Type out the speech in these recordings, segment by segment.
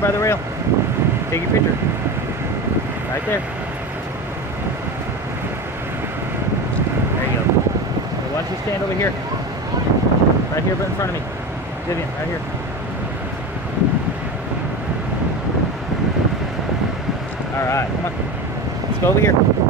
there by the rail. Take your picture. Right there. There you go. So why don't you stand over here? Right here, right in front of me. Vivian, right here. Alright, come on. Let's go over here.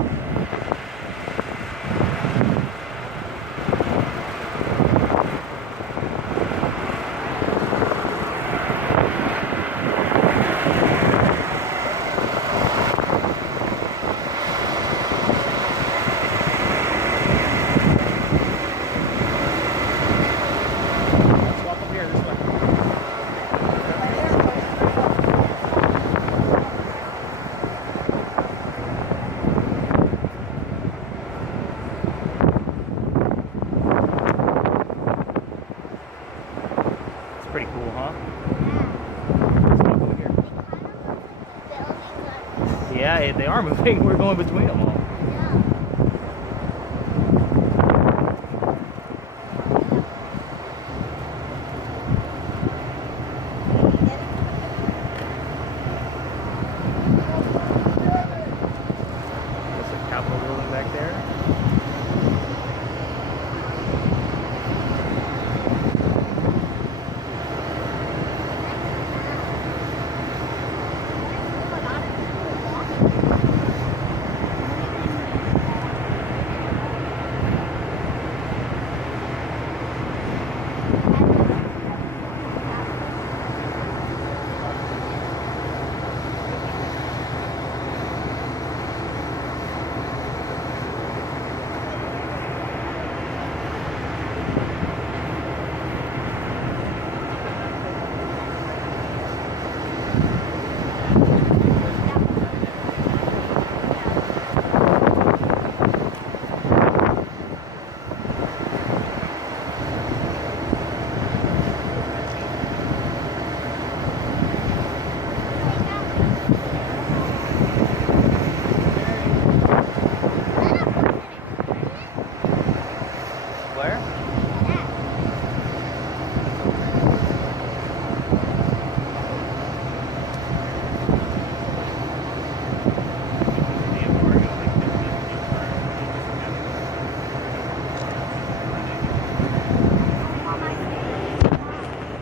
Pretty cool, huh? Yeah, they are moving. We're going between them all.